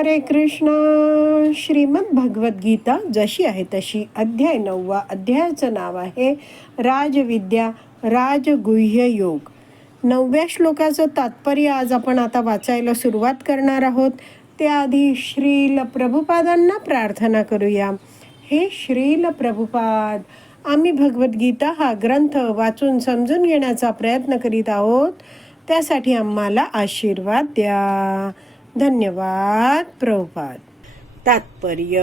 हरे कृष्ण. श्रीमद भगवद्गीता जशी आहे तशी अध्याय नववा अध्यायाचं नाव आहे राजविद्या राजगुह्य योग. नवव्या श्लोकाचं तात्पर्य आज आपण आता वाचायला सुरुवात करणार आहोत. त्याआधी श्रील प्रभुपादांना प्रार्थना करूया. हे श्रील प्रभुपाद आम्ही भगवद्गीता हा ग्रंथ वाचून समजून घेण्याचा प्रयत्न करीत आहोत. त्यासाठी आम्हाला आशीर्वाद द्या. धन्यवाद प्रभुपाद. तात्पर्य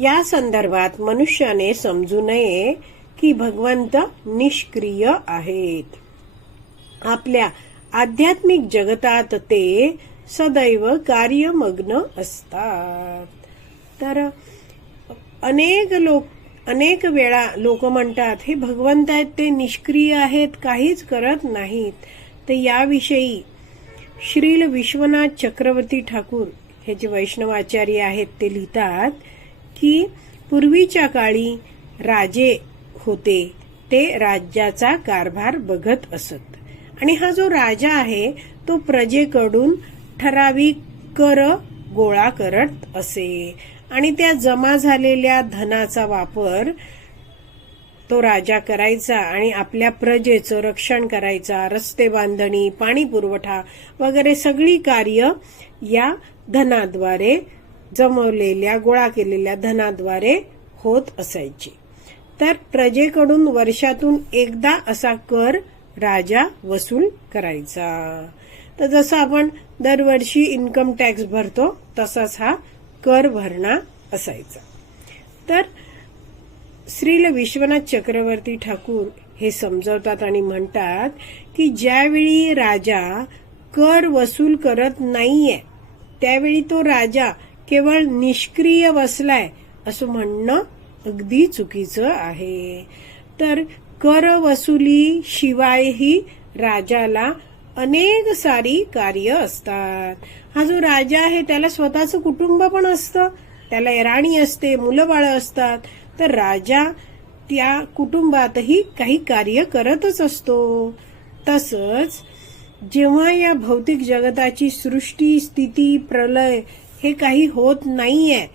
या संदर्भात मनुष्याने समजू नये की भगवंत निष्क्रिय आहेत. आपल्या आध्यात्मिक जगतात ते सदैव कार्यमग्न असतात. तर अनेक लोक अनेक वेळा लोक म्हणतात हे भगवंत आहेत ते निष्क्रिय आहेत काहीच करत नाहीत. तर याविषयी श्रील विश्वनाथ चक्रवर्ती ठाकूर हे जे वैष्णवाचार्य आहेत ते लिहितात की पूर्वीच्या काळी राजे होते ते राज्याचा कारभार बघत असत. आणि हा जो राजा आहे तो प्रजेकडून ठराविक कर गोळा करत असे. आणि त्या जमा झालेल्या धनाचा वापर तो राजा करायचा आणि आपल्या प्रजेचं रक्षण करायचा रस्ते बांधणी पाणी पुरवठा वगैरे सगळी कार्य या धनाद्वारे जमवलेल्या गोळा केलेल्या धनाद्वारे होत असायची. तर प्रजेकडून वर्षातून एकदा असा कर राजा वसूल करायचा. तर जसं आपण दरवर्षी इन्कम टॅक्स भरतो तसाच हा कर भरणा असायचा. तर श्रील विश्वनाथ चक्रवर्ती ठाकूर हे समजवतात आणि म्हणतात की ज्यावेळी राजा कर वसूल करत नाहीये त्यावेळी तो राजा केवळ निष्क्रिय बसलाय असं म्हणणं अगदी चुकीचं आहे. तर कर वसुली शिवायही राजाला अनेक सारी कार्य असतात. हा जो राजा आहे त्याला स्वतःचं कुटुंब पण असतं त्याला राणी असते मुलं बाळ असतात. तर राजा त्या कुटुंबातही काही कार्य करतच असतो. तसंच जेव्हा या भौतिक जगताची सृष्टी स्थिती प्रलय हे काही होत नाहीये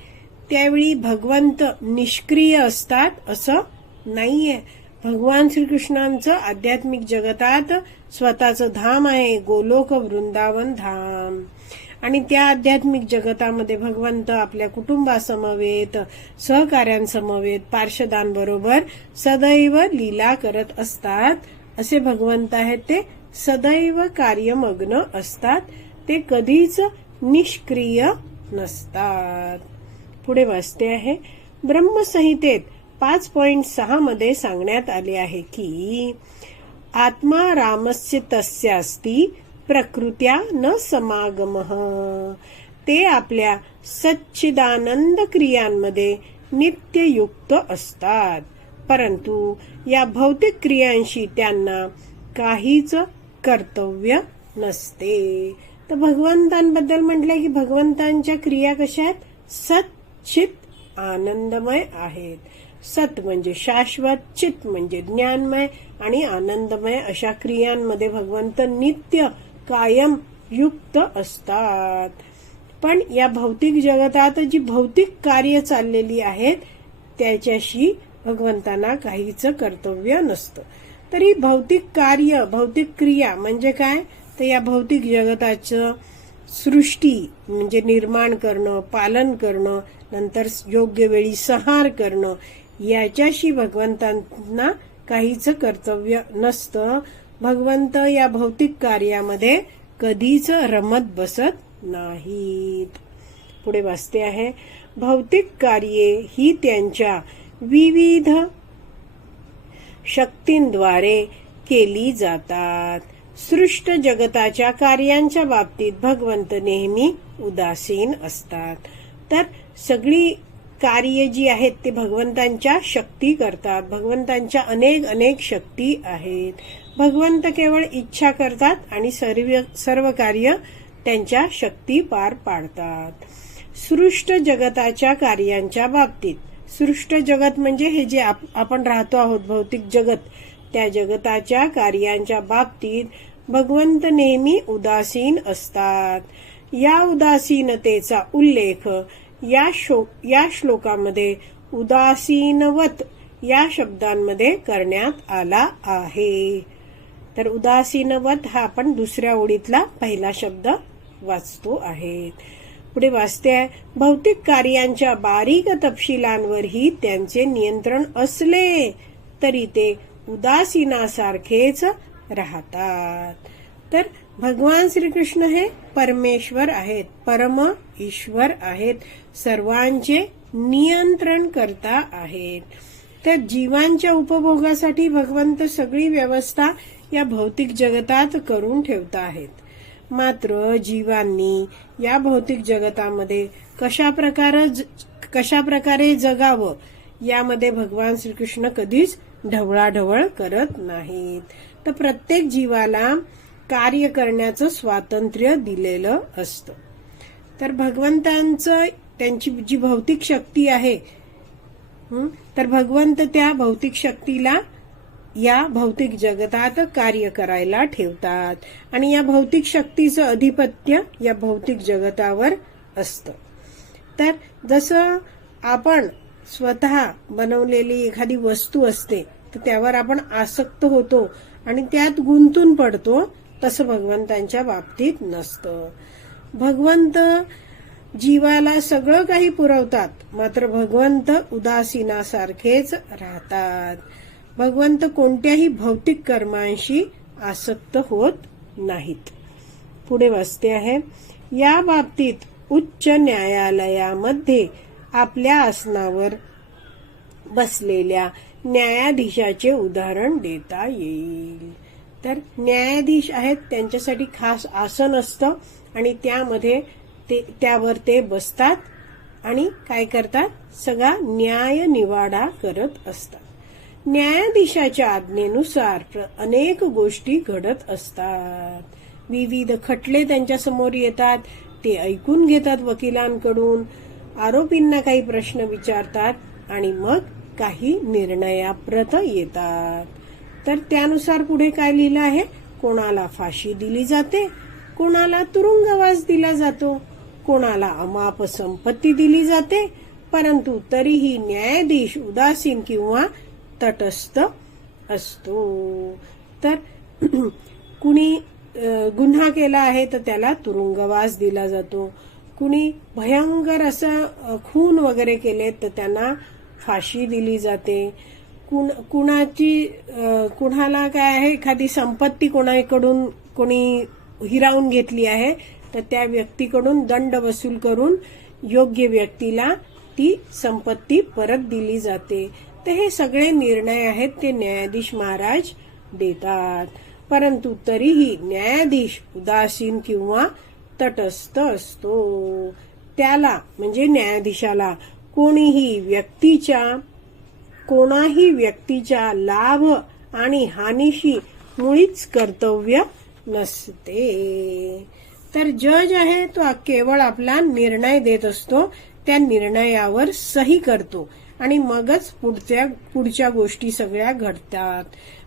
त्यावेळी भगवंत निष्क्रिय असतात असं नाहीये. भगवान श्रीकृष्णांचं आध्यात्मिक जगतात स्वतःचं धाम आहे गोलोक वृंदावन धाम. आणि त्या आध्यात्मिक जगतामध्ये भगवंत आपल्या कुटुंबासमवेत सहकार्यांसमवेत पार्षदांबरोबर सदैव लीला करत असतात. असे भगवंत आहेत ते. सदैव कार्यमग्न असतात. ते कधीच निष्क्रिय नसतात. पुढे वाचते आहे. ब्रह्मसंहितेत पाच पॉइंट सहा मध्ये सांगण्यात आले आहे की आत्मा रामस्य तस्यास्ती प्रकृत्या न समागम. ते आपल्या सच्चिदानंद क्रियांमध्ये नित्ययुक्त असतात. परंतु या भौतिक क्रियांशी त्यांना काहीच कर्तव्य नसते. तर भगवंतांबद्दल म्हटलंय की भगवंतांच्या क्रिया कशा आहेत? सच्चित आनंदमय आहेत. सत म्हणजे शाश्वत चित म्हणजे ज्ञानमय आणि आनंदमय अशा क्रियांमध्ये भगवंत नित्य कायम युक्त असतात. पण या भौतिक जगतात जी भौतिक कार्य चाललेली आहेत त्याच्याशी भगवंतांना काहीच कर्तव्य नसतं. तरी भौतिक कार्य भौतिक क्रिया म्हणजे काय? तर या भौतिक जगताचं सृष्टी म्हणजे निर्माण करणं पालन करणं नंतर योग्य वेळी संहार करणं याच्याशी भगवंतांना काहीच कर्तव्य नसतं. भगवंत या भौतिक कार्यामध्ये कधीच रमत बसत नाहीत. पुढे वाचते आहे भौतिक कार्ये ही त्यांच्या विविध शक्तींद्वारे केली जातात. सृष्ट जगताच्या कार्यांच्या बाबतीत भगवंत नेहमी उदासीन असतात. तर सगळी कार्य जी आहेत ते भगवंतांच्या शक्ती करतात. भगवंतांच्या अनेक अनेक शक्ती आहेत. भगवंत केवळ इच्छा करतात आणि सर्व सर्व कार्य त्यांच्या शक्ती पार पाडतात. सृष्ट जगताच्या कार्यांच्या बाबतीत. सृष्ट जगत म्हणजे हे जे आपण राहतो आहोत भौतिक जगत त्या जगताच्या कार्यांच्या बाबतीत भगवंत नेहमी उदासीन असतात. या उदासीनतेचा उल्लेख या शो या श्लोकामध्ये उदासीनवत या शब्दांमध्ये करण्यात आला आहे. तर उदासीनवत हा आपण दुसऱ्या ओळीतला पहिला शब्द वाचतो आहे. पुढे वाचते आहे भौतिक कार्यांच्या बारीक तपशिलांवरही त्यांचे नियंत्रण असले तरी ते उदासीनासारखेच राहतात. तर भगवान श्रीकृष्ण हे परमेश्वर आहेत परम ईश्वर आहेत सर्वांचे नियंत्रण करता आहेत. तर जीवांच्या उपभोगासाठी भगवंत सगळी व्यवस्था या भौतिक जगतात करून ठेवता आहेत. मात्र जीवांनी या भौतिक जगतामध्ये कशा प्रकारे कशा प्रकारे जगावं यामध्ये भगवान श्रीकृष्ण कधीच ढवळाढवळ करत नाहीत. तर प्रत्येक जीवाला कार्य करण्याचं स्वातंत्र्य दिलेलं असतं. तर भगवंतांचं त्यांची जी भौतिक शक्ती आहे तर भगवंत त्या भौतिक शक्तीला या भौतिक जगतात कार्य करायला ठेवतात. आणि या भौतिक शक्तीचं अधिपत्य या भौतिक जगतावर असतं. तर जसं आपण स्वतः बनवलेली एखादी वस्तू असते तर त्यावर आपण आसक्त होतो आणि त्यात गुंतून पडतो तसं भगवंतांच्या बाबतीत नसतं. भगवंत जीवाला सगळं काही पुरवतात मात्र भगवंत उदासीनासारखेच राहतात. भगवंत कोणत्याही भौतिक कर्मांशी आसक्त होत नाहीत. पुढे वाचते आहे या बाबतीत उच्च न्यायालयामध्ये आपल्या आसनावर बसलेल्या न्यायाधीशाचे उदाहरण देता येईल. तर न्यायाधीश आहेत त्यांच्यासाठी खास आसन असतं आणि त्यामध्ये ते त्यावर ते बसतात आणि काय करतात? सगळा न्याय निवाडा करत असतात. न्यायाधीशाच्या आज्ञेनुसार प्र- अनेक गोष्टी घडत असतात. विविध खटले त्यांच्यासमोर येतात. ते ऐकून घेतात वकिलांकडून. आरोपींना काही प्रश्न विचारतात आणि मग काही निर्णयाप्रत येतात. तर त्यानुसार पुढे काय लिहिलं आहे? कोणाला फाशी दिली जाते? कोणाला तुरुंगवास दिला जातो? कोणाला अमाप संपत्ती दिली जाते? परंतु तरीही न्यायाधीश उदासीन किंवा तटस्थ असतो. तर कुणी गुन्हा केला आहे तर त्याला तुरुंगवास दिला जातो. कुणी भयंकर असं खून वगैरे केले तर त्यांना फाशी दिली जाते. कुण कुणाची कुणाला काय आहे एखादी संपत्ती कोणाकडून कोणी हिरावून घेतली आहे तर त्या व्यक्तीकडून दंड वसूल करून योग्य व्यक्तीला ती संपत्ती परत दिली जाते. तर हे सगळे निर्णय आहेत ते न्यायाधीश महाराज देतात. परंतु तरीही न्यायाधीश उदासीन किंवा तटस्थ असतो. त्याला म्हणजे न्यायाधीशाला कोणीही व्यक्तीच्या कोणाही व्यक्तीच्या लाभ आणि हानीशी मुळीच कर्तव्य नसते. तर जज आहे तो केवळ आपला निर्णय देत असतो त्या निर्णयावर सही करतो. आणि मगच पुढच्या पुढच्या गोष्टी सगळ्या घडतात.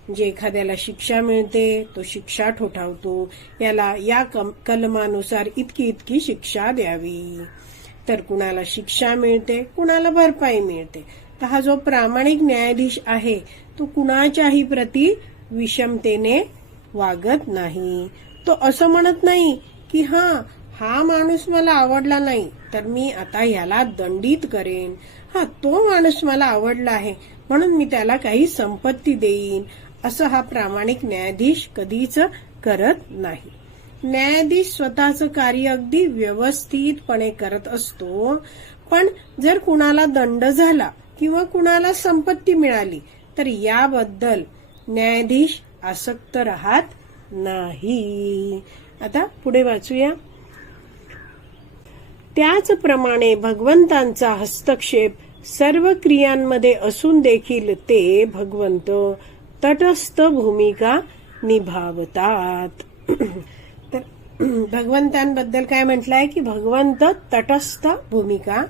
म्हणजे एखाद्याला शिक्षा मिळते तो शिक्षा ठोठावतो. याला या कलमानुसार इतकी इतकी शिक्षा द्यावी. तर कुणाला शिक्षा मिळते कुणाला भरपाई मिळते. तर हा जो प्रामाणिक न्यायाधीश आहे तो कुणाच्याही प्रती विषमतेने वागत नाही. तो असं म्हणत नाही की हा हा माणूस मला आवडला नाही तर मी आता ह्याला दंडित करेन. हा तो माणूस मला आवडला आहे. म्हणून मी त्याला काही संपत्ती देईन. असं हा प्रामाणिक न्यायाधीश कधीच करत नाही. न्यायाधीश स्वतःचं कार्य अगदी व्यवस्थितपणे करत असतो. पण जर कुणाला दंड झाला किंवा कुणाला संपत्ती मिळाली तर याबद्दल न्यायाधीश आसक्त राहत नाही. आता पुढे वाचूया. त्याचप्रमाणे भगवंतांचा हस्तक्षेप सर्व क्रियांमध्ये असून देखील ते भगवंत तटस्थ भूमिका निभावतात. तर भगवंतांबद्दल काय म्हटलंय की भगवंत तटस्थ भूमिका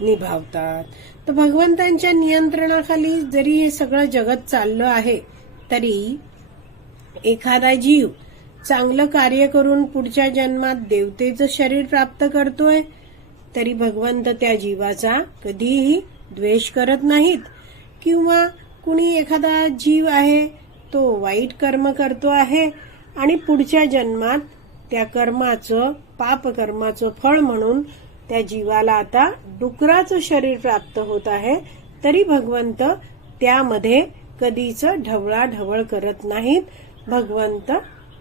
निभावतात. तर भगवंतांच्या नियंत्रणाखाली जरी हे सगळं जगत चाललं आहे तरी एखादा जीव चांगलं कार्य करून पुढच्या जन्मात देवतेचं शरीर प्राप्त करतोय तरी भगवंत त्या जीवाचा कधीही द्वेष करत नाहीत. किंवा कुणी एखादा जीव आहे तो वाईट कर्म करतो आहे आणि पुढच्या जन्मात त्या कर्माचं पाप कर्माचं फळ म्हणून त्या जीवाला आता डुकराचं शरीर प्राप्त होत आहे तरी भगवंत त्यामध्ये कधीच ढवळा ढवळ करत नाहीत. भगवंत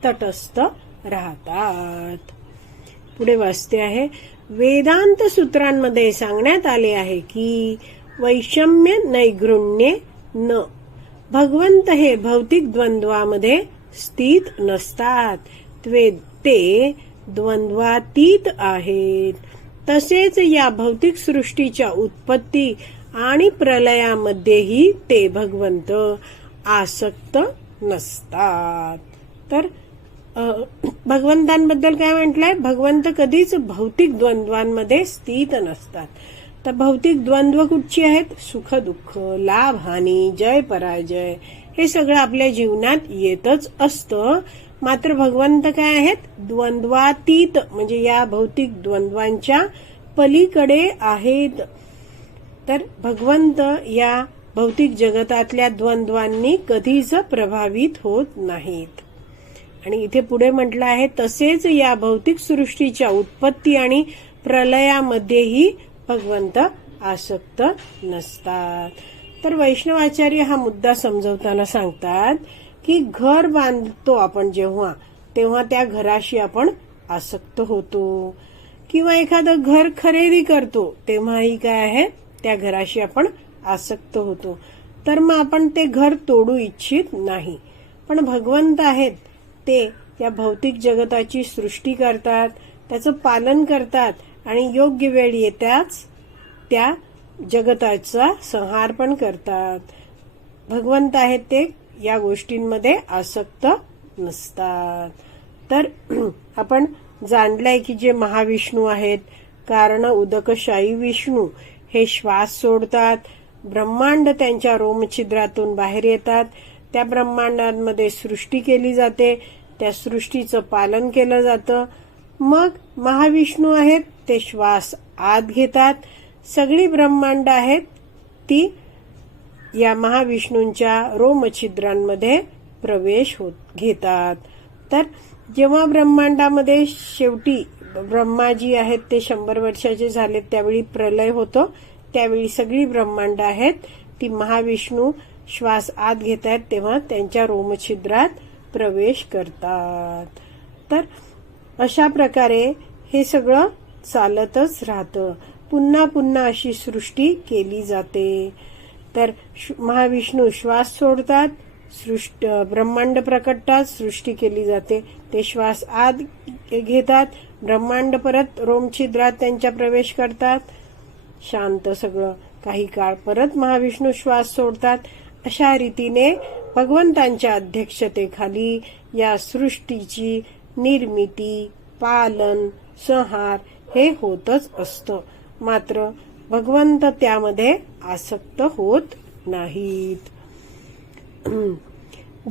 तटस्थ राहतात. पुढे वाचते आहे वेदांत सूत्रांमध्ये सांगण्यात आले आहे की वैषम्य नैगृण्ये न. भगवंत हे भौतिक द्वंद्वामध्ये स्थित नसतात. ते द्वंद्वातीत आहेत. तसेच या भौतिक सृष्टीच्या उत्पत्ती आणि प्रलयामध्येही ते भगवंत आसक्त नसतात. तर भगवंतांबद्दल काय म्हटलंय? भगवंत कधीच भौतिक द्वंद्वांमध्ये स्थित नसतात. तर भौतिक द्वंद्व कुठची आहेत? सुख दुःख लाभ हानी जय पराजय हे सगळं आपल्या जीवनात येतच असतं. मात्र भगवंत काय आहेत? द्वंद्वातीत म्हणजे या भौतिक द्वंद्वांच्या पलीकडे आहेत. तर भगवंत या भौतिक जगतातल्या द्वंद्वांनी कधीच प्रभावित होत नाहीत. आणि इथे पुढे म्हटलं आहे तसेच या भौतिक सृष्टीच्या उत्पत्ती आणि प्रलयामध्येही भगवंत आसक्त नसतात. तर वैष्णवाचार्य हा मुद्दा समजवताना सांगतात की घर बांधतो आपण जेव्हा तेव्हा त्या घराशी आपण आसक्त होतो. किंवा एखादं घर खरेदी करतो तेव्हाही काय आहे त्या घराशी आपण आसक्त होतो. तर मग आपण ते घर तोडू इच्छित नाही. पण भगवंत आहेत ते या भौतिक जगताची सृष्टी करतात त्याचं पालन करतात आणि योग्य वेळ येताच त्या जगताचा संहार पण करतात. भगवंत आहेत ते या गोष्टींमध्ये आसक्त नसतात. तर आपण जाणलंय की जे महाविष्णू आहेत कारण उदकशाही विष्णू हे श्वास सोडतात ब्रह्मांड त्यांच्या रोमछिद्रातून बाहेर येतात त्या ब्रह्मांडांमध्ये सृष्टी केली जाते त्या सृष्टीचं पालन केलं जातं. मग महाविष्णू आहेत ते श्वास आत घेतात. सगळी ब्रह्मांड आहेत ती या महाविष्णूंच्या रोमछिद्रांमध्ये प्रवेश होत घेतात. तर जेव्हा ब्रह्मांडामध्ये शेवटी ब्रह्माजी आहेत ते शंभर वर्षाचे झालेत त्यावेळी प्रलय होतो. त्यावेळी सगळी ब्रह्मांड आहेत ती महाविष्णू श्वास आत घेत आहेत तेव्हा त्यांच्या रोमछिद्रात प्रवेश करतात. तर अशा प्रकारे हे सगळं चालतच राहतं. पुन्हा पुन्हा अशी सृष्टी केली जाते. तर महाविष्णू श्वास सोडतात सृष्ट ब्रह्मांड प्रकटतात सृष्टी केली जाते. ते श्वास आत घेतात ब्रह्मांड परत रोमछिद्रात त्यांच्या प्रवेश करतात. शांत सगळं. काही काळ परत महाविष्णू श्वास सोडतात. अशा रीतीने भगवंतांच्या अध्यक्षतेखाली या सृष्टीची निर्मिती पालन संहार हे होतच असतं. मात्र भगवंत त्यामध्ये आसक्त होत नाहीत.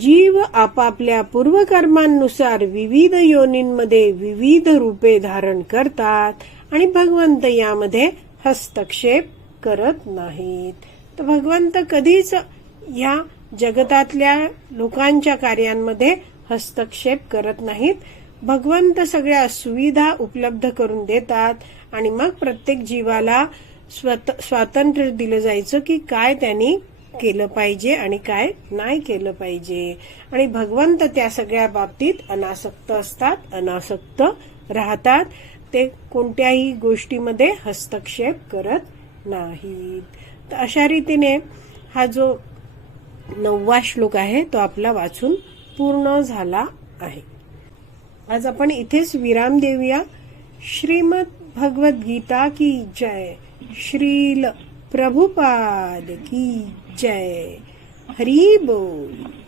जीव आपापल्या पूर्वकर्मांनुसार विविध योनींमध्ये विविध रूपे धारण करतात आणि भगवंत यामध्ये हस्तक्षेप करत नाहीत. तर भगवंत कधीच या जगतातल्या लोकांच्या कार्यांमध्ये हस्तक्षेप करत नाहीत. भगवंत सगळ्या सुविधा उपलब्ध करून देतात आणि मग प्रत्येक जीवाला स्वत स्वातंत्र्य दिलं जायचं की काय त्यांनी केलं पाहिजे आणि काय नाही केलं पाहिजे. आणि भगवंत त्या सगळ्या बाबतीत अनासक्त असतात अनासक्त राहतात. ते कोणत्याही गोष्टीमध्ये हस्तक्षेप करत नाहीत. तर अशा रीतीने हा जो नववा श्लोक आहे तो आपला वाचून पूर्ण झाला आहे. आज आपण इथेच विराम देऊया. श्रीमद भगवत गीता की जय. श्रील प्रभुपाद की जय. हरी बोल.